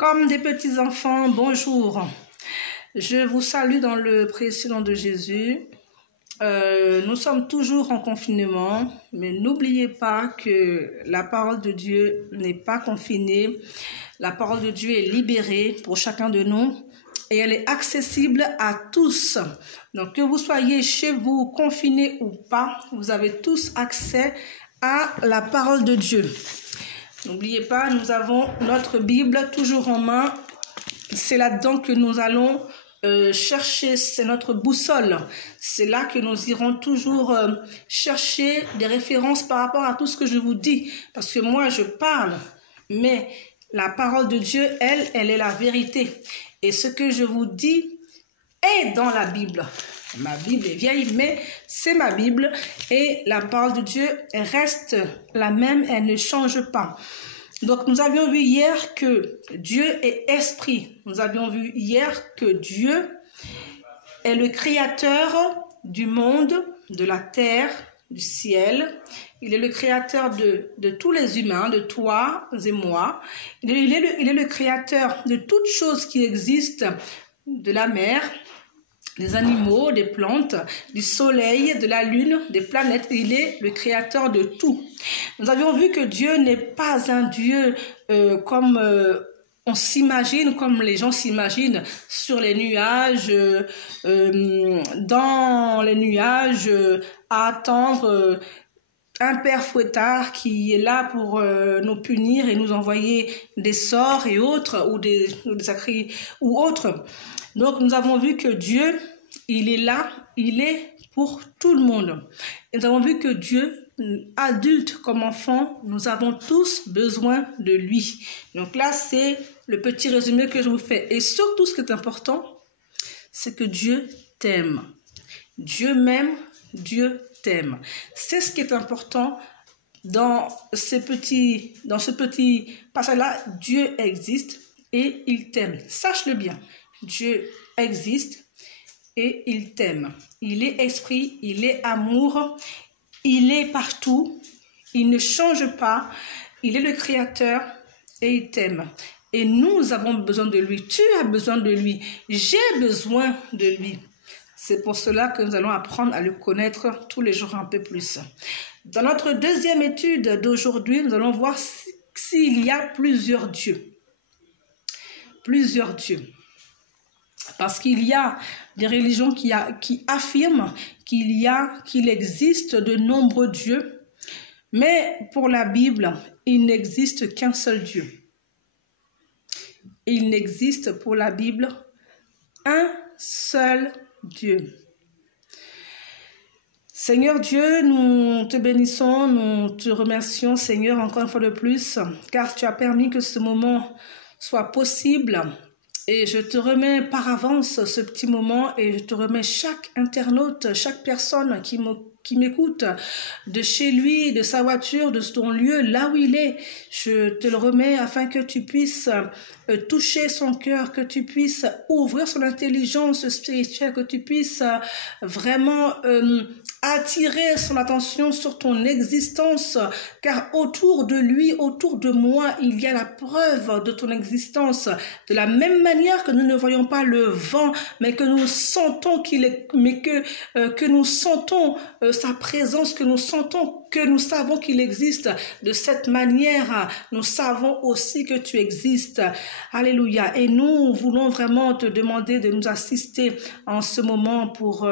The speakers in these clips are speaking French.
Comme des petits enfants, bonjour. Je vous salue dans le précieux nom de Jésus. Nous sommes toujours en confinement, mais n'oubliez pas que la parole de Dieu n'est pas confinée. La parole de Dieu est libérée pour chacun de nous et elle est accessible à tous. Donc que vous soyez chez vous, confinés ou pas, vous avez tous accès à la parole de Dieu. N'oubliez pas, nous avons notre Bible toujours en main. C'est là-dedans que nous allons chercher, c'est notre boussole. C'est là que nous irons toujours chercher des références par rapport à tout ce que je vous dis. Parce que moi, je parle, mais la parole de Dieu, elle est la vérité. Et ce que je vous dis est dans la Bible. Ma Bible est vieille, mais c'est ma Bible et la parole de Dieu reste la même, elle ne change pas. Donc, nous avions vu hier que Dieu est esprit. Nous avions vu hier que Dieu est le créateur du monde, de la terre, du ciel. Il est le créateur de tous les humains, de toi et moi. Il est le créateur de toutes choses qui existent, de la mer, des animaux, des plantes, du soleil, de la lune, des planètes. Il est le créateur de tout. Nous avions vu que Dieu n'est pas un Dieu comme on s'imagine, comme les gens s'imaginent, sur les nuages, dans les nuages, à attendre un père fouettard qui est là pour nous punir et nous envoyer des sorts et autres, ou des sacrés ou autres. Donc, nous avons vu que Dieu, il est là, il est pour tout le monde. Et nous avons vu que Dieu, adulte comme enfant, nous avons tous besoin de lui. Donc là, c'est le petit résumé que je vous fais. Et surtout, ce qui est important, c'est que Dieu t'aime. Dieu m'aime, Dieu t'aime. C'est ce qui est important dans ce petit passage-là. Dieu existe et il t'aime. Sache-le bien. Dieu existe et il t'aime. Il est esprit, il est amour, il est partout, il ne change pas, il est le créateur et il t'aime. Et nous avons besoin de lui, tu as besoin de lui, j'ai besoin de lui. C'est pour cela que nous allons apprendre à le connaître tous les jours un peu plus. Dans notre deuxième étude d'aujourd'hui, nous allons voir s'il y a plusieurs dieux. Plusieurs dieux. Parce qu'il y a des religions qui affirment qu'il existe de nombreux dieux, mais pour la Bible, il n'existe qu'un seul Dieu. Il n'existe pour la Bible un seul Dieu. Seigneur Dieu, nous te bénissons, nous te remercions, Seigneur, encore une fois de plus, car tu as permis que ce moment soit possible. Et je te remets par avance ce petit moment et je te remets chaque internaute, chaque personne qui m'écoute de chez lui, de sa voiture, de son lieu, là où il est. Je te le remets afin que tu puisses toucher son cœur, que tu puisses ouvrir son intelligence spirituelle, que tu puisses vraiment attirer son attention sur ton existence, car autour de lui, autour de moi, il y a la preuve de ton existence. De la même manière que nous ne voyons pas le vent, mais que nous sentons que nous sentons sa présence, que nous sentons, que nous savons qu'il existe. De cette manière, nous savons aussi que tu existes. Alléluia. Et nous voulons vraiment te demander de nous assister en ce moment pour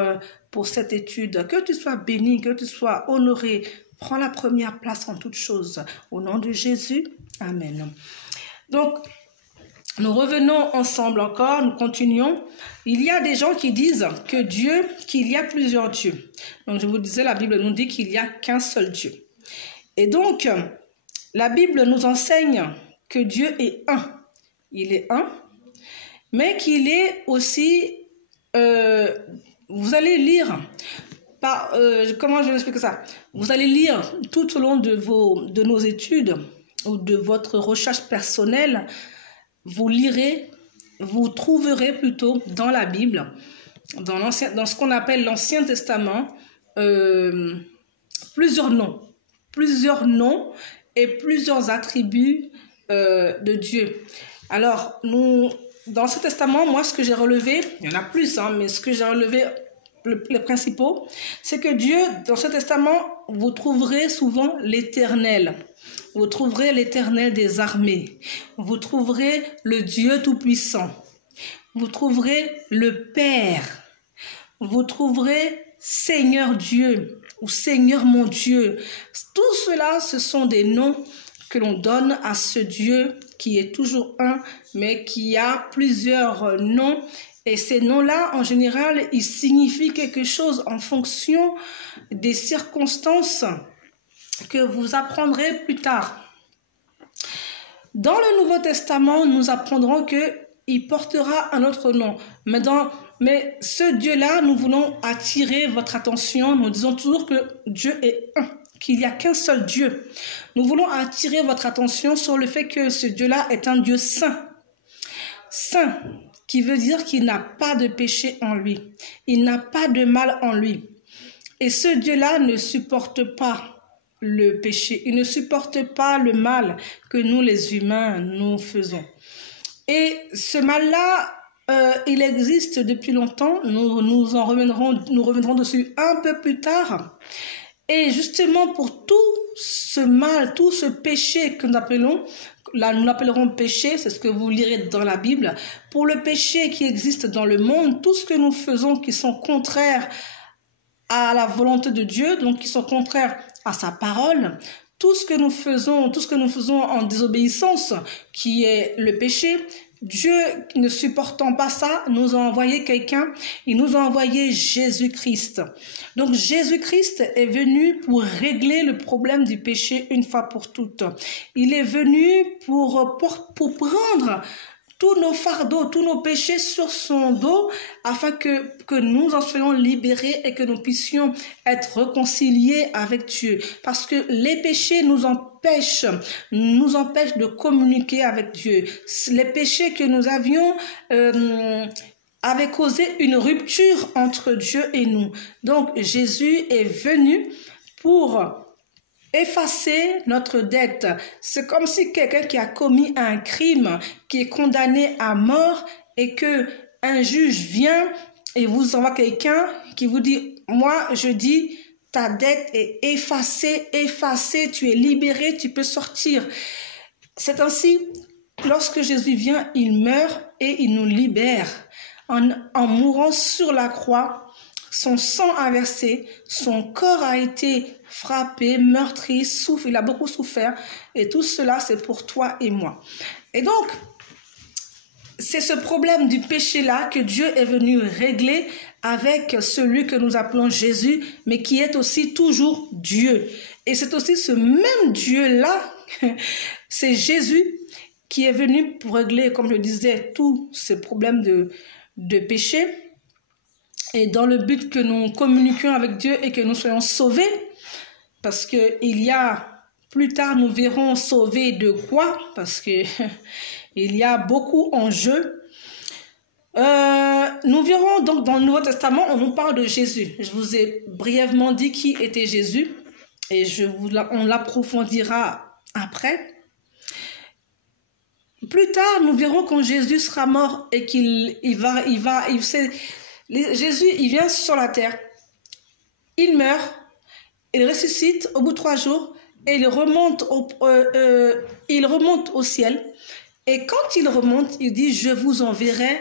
cette étude. Que tu sois béni, que tu sois honoré. Prends la première place en toutes choses. Au nom de Jésus, amen. Donc, nous revenons ensemble encore, nous continuons. Il y a des gens qui disent qu'il y a plusieurs dieux. Donc, je vous disais, la Bible nous dit qu'il n'y a qu'un seul Dieu. Et donc, la Bible nous enseigne que Dieu est un. Il est un, mais qu'il est aussi... vous allez lire, comment je vais expliquer ça? Vous allez lire tout au long de nos études ou de votre recherche personnelle, vous lirez, vous trouverez plutôt dans la Bible, dans ce qu'on appelle l'Ancien Testament, plusieurs noms et plusieurs attributs de Dieu. Alors, dans ce testament, moi, ce que j'ai relevé, il y en a plus, hein, mais ce que j'ai relevé, les principaux, c'est que Dieu, dans ce testament, vous trouverez souvent l'Éternel. Vous trouverez l'Éternel des armées. Vous trouverez le Dieu Tout-Puissant. Vous trouverez le Père. Vous trouverez Seigneur Dieu ou Seigneur mon Dieu. Tout cela, ce sont des noms que l'on donne à ce Dieu qui est toujours un, mais qui a plusieurs noms. Et ces noms-là, en général, ils signifient quelque chose en fonction des circonstances que vous apprendrez plus tard. Dans le Nouveau Testament, nous apprendrons qu'il portera un autre nom. Mais ce Dieu-là, nous voulons attirer votre attention. Nous disons toujours que Dieu est un, qu'il n'y a qu'un seul Dieu. Nous voulons attirer votre attention sur le fait que ce Dieu-là est un Dieu saint. Saint, qui veut dire qu'il n'a pas de péché en lui. Il n'a pas de mal en lui. Et ce Dieu-là ne supporte pas le péché. Il ne supporte pas le mal que nous, les humains, nous faisons. Et ce mal-là, il existe depuis longtemps. Nous reviendrons dessus un peu plus tard. Et justement, pour tout ce mal, tout ce péché que nous appelons, là, nous l'appellerons péché, c'est ce que vous lirez dans la Bible. Pour le péché qui existe dans le monde, tout ce que nous faisons qui sont contraires à la volonté de Dieu, donc qui sont contraires à sa parole, tout ce que nous faisons en désobéissance, qui est le péché, Dieu, ne supportant pas ça, nous a envoyé quelqu'un, il nous a envoyé Jésus-Christ. Donc Jésus-Christ est venu pour régler le problème du péché une fois pour toutes. Il est venu pour prendre tous nos fardeaux, tous nos péchés sur son dos, afin que nous en soyons libérés et que nous puissions être réconciliés avec Dieu. Parce que les péchés nous empêchent de communiquer avec Dieu. Les péchés que nous avions avaient causé une rupture entre Dieu et nous. Donc Jésus est venu pour effacer notre dette. C'est comme si quelqu'un qui a commis un crime, qui est condamné à mort, et que un juge vient et vous envoie quelqu'un qui vous dit, moi je dis, ta dette est effacée, tu es libéré, tu peux sortir. C'est ainsi, lorsque Jésus vient, il meurt et il nous libère. En mourant sur la croix, son sang a versé, son corps a été frappé, meurtri, il a beaucoup souffert, et tout cela c'est pour toi et moi. Et donc, c'est ce problème du péché-là que Dieu est venu régler avec celui que nous appelons Jésus, mais qui est aussi toujours Dieu. Et c'est aussi ce même Dieu-là, c'est Jésus qui est venu pour régler, comme je disais, tous ces problèmes de péché, et dans le but que nous communiquions avec Dieu et que nous soyons sauvés, parce que plus tard nous verrons sauvés de quoi, parce que il y a beaucoup en jeu. Nous verrons donc dans le Nouveau Testament, on nous parle de Jésus. Je vous ai brièvement dit qui était Jésus, et on l'approfondira après. Plus tard, nous verrons quand Jésus sera mort et Jésus, il vient sur la terre, il meurt, il ressuscite au bout de 3 jours et il remonte au ciel. Et quand il remonte, il dit, je vous enverrai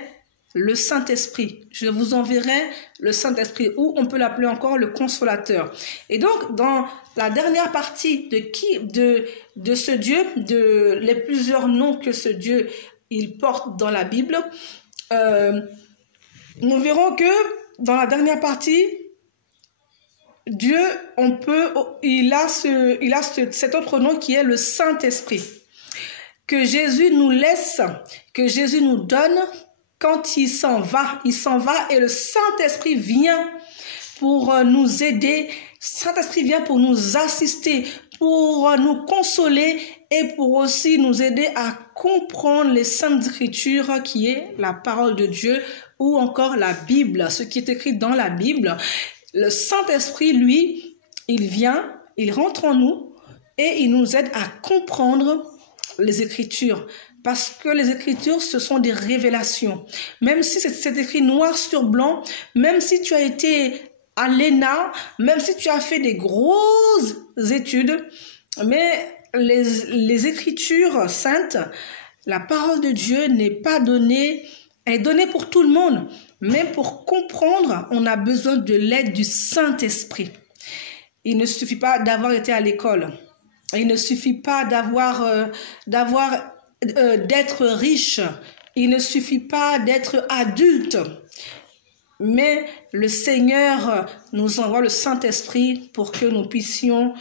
le Saint-Esprit. Je vous enverrai le Saint-Esprit, ou on peut l'appeler encore le Consolateur. Et donc, dans la dernière partie de ce Dieu, les plusieurs noms que ce Dieu il porte dans la Bible, nous verrons que dans la dernière partie, Dieu, il a cet autre nom qui est le Saint-Esprit, que Jésus nous laisse, que Jésus nous donne quand il s'en va. Il s'en va et le Saint-Esprit vient pour nous aider. Saint-Esprit vient pour nous assister, pour nous consoler et pour aussi nous aider à comprendre les Saintes Écritures qui est la parole de Dieu ou encore la Bible, ce qui est écrit dans la Bible. Le Saint-Esprit, lui, il vient, il rentre en nous et il nous aide à comprendre les Écritures, Parce que les Écritures, ce sont des révélations. Même si c'est écrit noir sur blanc, même si tu as été à l'ENA, même si tu as fait des grosses études, mais les Écritures saintes, la parole de Dieu n'est pas donnée, elle est donnée pour tout le monde. Mais pour comprendre, on a besoin de l'aide du Saint-Esprit. Il ne suffit pas d'avoir été à l'école. Il ne suffit pas d'être riche. Il ne suffit pas d'être adulte. Mais le Seigneur nous envoie le Saint-Esprit pour que nous puissions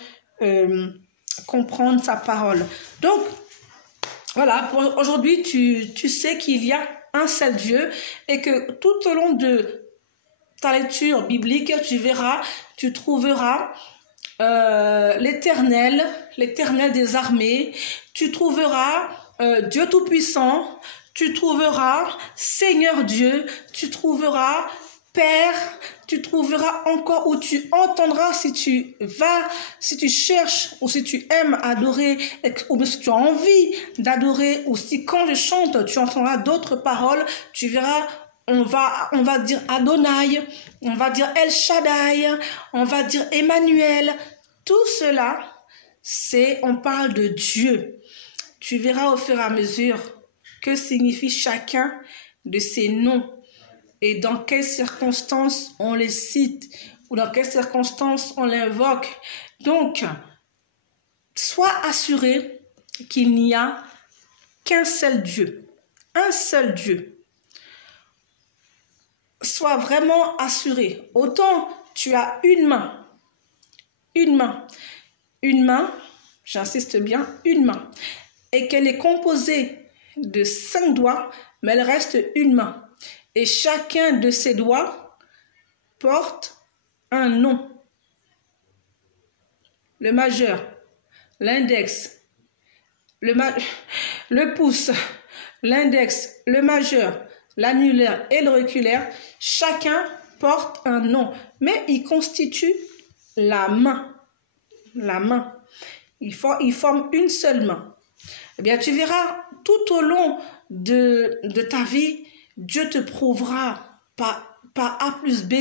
comprendre sa parole. Donc, voilà, pour aujourd'hui, tu sais qu'il y a un seul Dieu et que tout au long de ta lecture biblique, tu trouveras l'Éternel des armées, tu trouveras Dieu Tout-Puissant, tu trouveras Seigneur Dieu, tu trouveras Père, tu trouveras encore où tu entendras si tu cherches ou si tu aimes adorer ou si tu as envie d'adorer ou si quand je chante tu entendras d'autres paroles, tu verras on va dire Adonai, on va dire El Shaddai, on va dire Emmanuel. Tout cela, on parle de Dieu. Tu verras au fur et à mesure que signifie chacun de ces noms et dans quelles circonstances on les cite ou dans quelles circonstances on l'invoque. Donc, sois assuré qu'il n'y a qu'un seul Dieu, un seul Dieu. Sois vraiment assuré. Autant tu as une main, j'insiste bien, une main, et qu'elle est composée de 5 doigts, mais elle reste une main. Et chacun de ces doigts porte un nom. Le majeur, l'index, le pouce, l'index, le majeur, l'annulaire et l'auriculaire, chacun porte un nom, mais il constitue la main. La main. Ils forment une seule main. Eh bien, tu verras tout au long de ta vie, Dieu te prouvera par A plus B,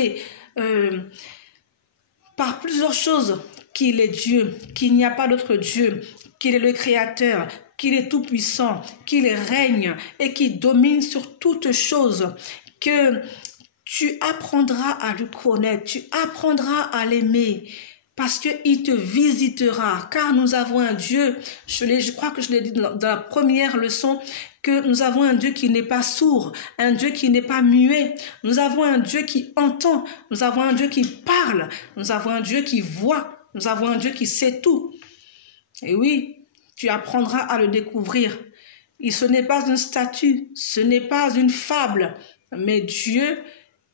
par plusieurs choses qu'il est Dieu, qu'il n'y a pas d'autre Dieu, qu'il est le Créateur, qu'il est tout-puissant, qu'il règne et qu'il domine sur toutes choses, que tu apprendras à le connaître, tu apprendras à l'aimer, parce qu'il te visitera, car nous avons un Dieu, je crois que je l'ai dit dans la première leçon, que nous avons un Dieu qui n'est pas sourd, un Dieu qui n'est pas muet, nous avons un Dieu qui entend, nous avons un Dieu qui parle, nous avons un Dieu qui voit, nous avons un Dieu qui sait tout. Et oui, tu apprendras à le découvrir. Et ce n'est pas une statue, ce n'est pas une fable, mais Dieu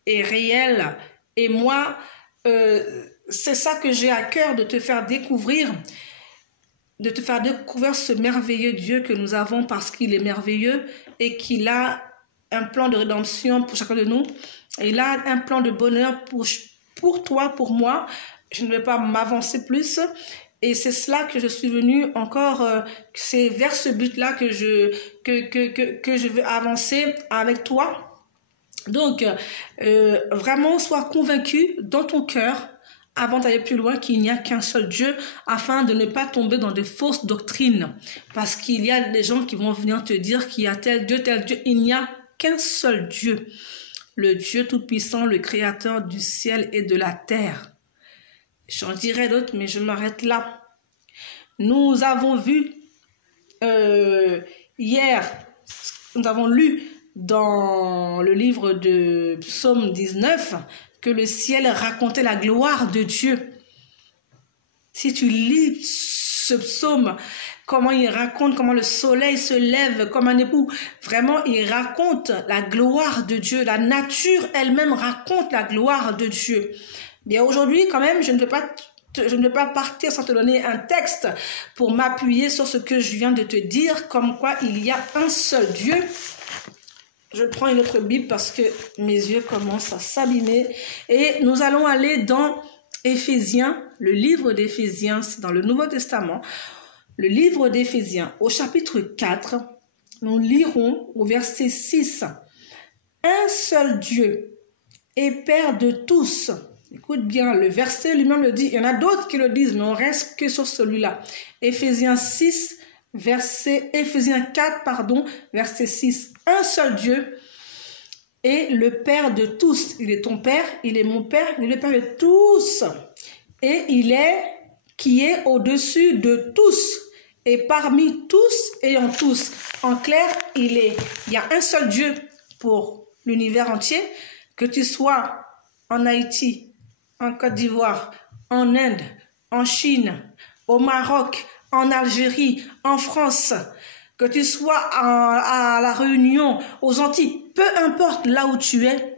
est réel. Et moi, c'est ça que j'ai à cœur de te faire découvrir, ce merveilleux Dieu que nous avons parce qu'il est merveilleux et qu'il a un plan de rédemption pour chacun de nous. Il a un plan de bonheur pour toi, pour moi. Je ne vais pas m'avancer plus. Et c'est cela que je suis venue encore, c'est vers ce but-là que je veux avancer avec toi. Donc, vraiment, sois convaincu dans ton cœur, avant d'aller plus loin, qu'il n'y a qu'un seul Dieu, afin de ne pas tomber dans de fausses doctrines. Parce qu'il y a des gens qui vont venir te dire qu'il y a tel Dieu. Il n'y a qu'un seul Dieu. Le Dieu tout-puissant, le créateur du ciel et de la terre. J'en dirai d'autres, mais je m'arrête là. Nous avons vu hier, nous avons lu dans le livre de Psaume 19 que le ciel racontait la gloire de Dieu. Si tu lis ce psaume, comment il raconte, comment le soleil se lève comme un époux, vraiment il raconte la gloire de Dieu, la nature elle-même raconte la gloire de Dieu. Bien aujourd'hui quand même, je ne peux pas partir sans te donner un texte pour m'appuyer sur ce que je viens de te dire, comme quoi il y a un seul Dieu. Je prends une autre Bible parce que mes yeux commencent à s'abîmer. Et nous allons aller dans Éphésiens, le livre d'Éphésiens, c'est dans le Nouveau Testament. Le livre d'Éphésiens, au chapitre 4, nous lirons au verset 6. Un seul Dieu et Père de tous. Écoute bien, le verset lui-même le dit. Il y en a d'autres qui le disent, mais on reste que sur celui-là. Éphésiens 4, verset 6. Un seul Dieu est le Père de tous. Il est ton Père, il est mon Père, il est le Père de tous. Et il est qui est au-dessus de tous. Et parmi tous et en tous. En clair, il y a un seul Dieu pour l'univers entier. Que tu sois en Haïti, en Côte d'Ivoire, en Inde, en Chine, au Maroc, en Algérie, en France, que tu sois à La Réunion, aux Antilles, peu importe là où tu es,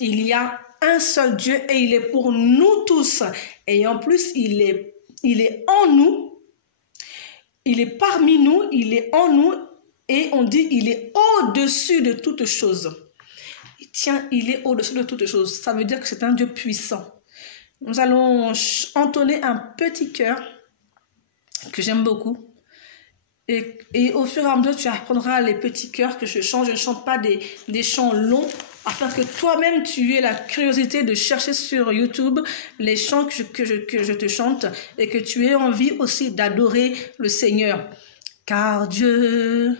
il y a un seul Dieu et il est pour nous tous. Et en plus, il est en nous, il est parmi nous, il est en nous et on dit il est au-dessus de toutes choses. Tiens, il est au-dessus de toutes choses. Ça veut dire que c'est un Dieu puissant. Nous allons entonner un petit chœur que j'aime beaucoup. Et au fur et à mesure, tu apprendras les petits chœurs que je chante. Je ne chante pas des chants longs, afin que toi-même, tu aies la curiosité de chercher sur YouTube les chants que je te chante et que tu aies envie aussi d'adorer le Seigneur. Car Dieu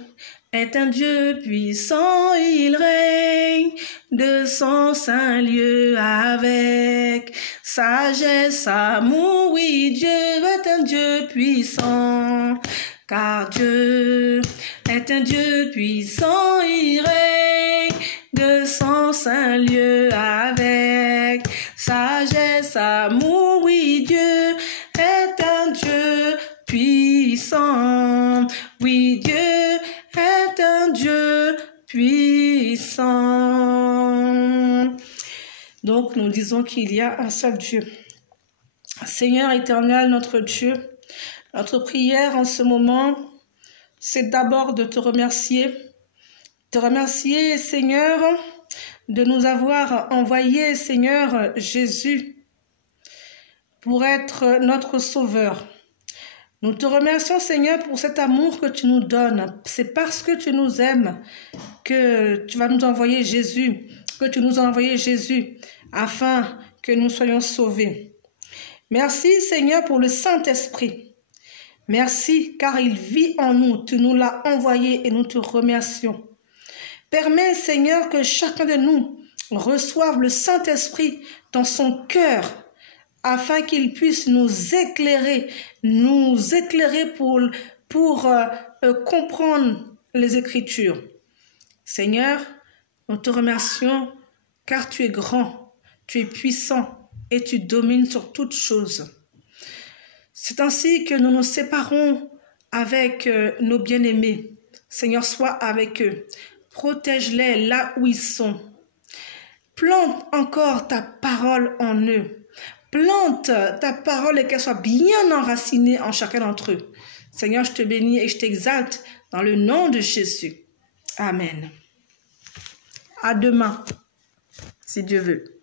est un Dieu puissant, il règne de son saint lieu avec sagesse, amour. Oui, Dieu est un Dieu puissant, car Dieu est un Dieu puissant, il règne de son saint lieu avec sagesse, amour. Oui, Dieu est un Dieu puissant. Oui, Dieu est un Dieu puissant. Donc, nous disons qu'il y a un seul Dieu. Seigneur éternel, notre Dieu, notre prière en ce moment, c'est d'abord de te remercier. Te remercier, Seigneur, de nous avoir envoyé, Seigneur Jésus, pour être notre sauveur. Nous te remercions, Seigneur, pour cet amour que tu nous donnes. C'est parce que tu nous aimes que tu vas nous envoyer Jésus, afin que nous soyons sauvés. Merci, Seigneur, pour le Saint-Esprit. Merci, car il vit en nous. Tu nous l'as envoyé et nous te remercions. Permets, Seigneur, que chacun de nous reçoive le Saint-Esprit dans son cœur, afin qu'il puisse nous éclairer pour comprendre les Écritures. Seigneur, nous te remercions car tu es grand, tu es puissant et tu domines sur toutes choses. C'est ainsi que nous nous séparons avec nos bien-aimés. Seigneur, sois avec eux. Protège-les là où ils sont. Plante encore ta parole en eux. Plante ta parole et qu'elle soit bien enracinée en chacun d'entre eux. Seigneur, je te bénis et je t'exalte dans le nom de Jésus. Amen. À demain, si Dieu veut.